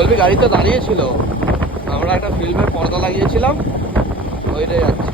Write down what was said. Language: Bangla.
ডলবি গাড়িতে দাঁড়িয়েছিল, আমরা একটা ফিল্মের পর্দা লাগিয়েছিলাম, ওইটাই যাচ্ছে।